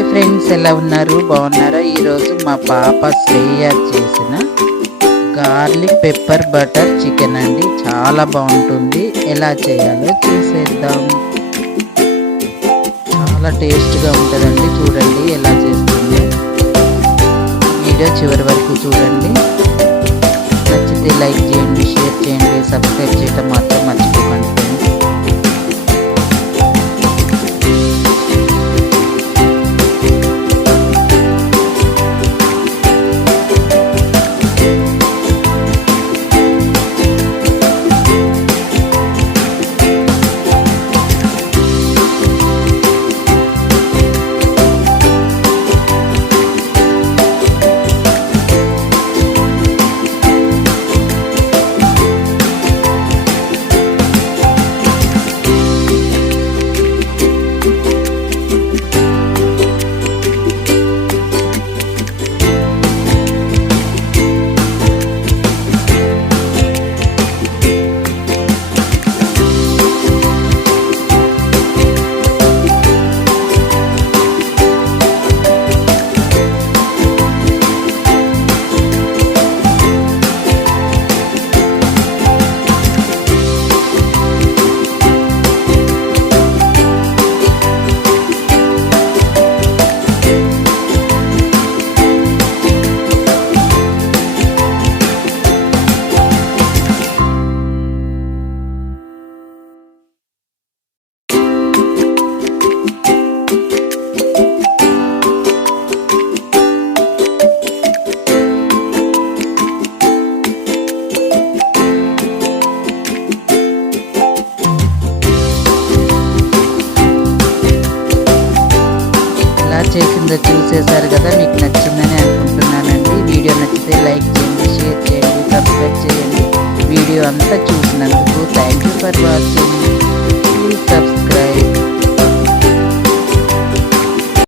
Hi friends, ఎలా ఉన్నారు? బాగున్నారా? ఈరోజు మా పాప శ్రేయ చేసిన గార్లిక్ పెప్పర్ బటర్ చికెన్ అండి. చాలా బాగుంటుంది. ఎలా చేయాలో చూసేద్దాం. చాలా టేస్ట్గా ఉంటుందండి. చూడండి ఎలా చేస్తుందో. వీడియో చివరి వరకు చూడండి. నచ్చితే లైక్ చేయండి, షేర్ చేయండి, సబ్స్క్రైబ్ చేయడం మాత్రం మర్చిపోకండి. చేసిందో చూసేశారు కదా. మీకు నచ్చిందని అనుకుంటున్నానండి. వీడియో నచ్చితే లైక్ చేయండి, షేర్ చేయండి, సబ్స్క్రైబ్ చేయండి. వీడియో అంతా చూసినందుకు థ్యాంక్ యూ ఫర్ వాచింగ్.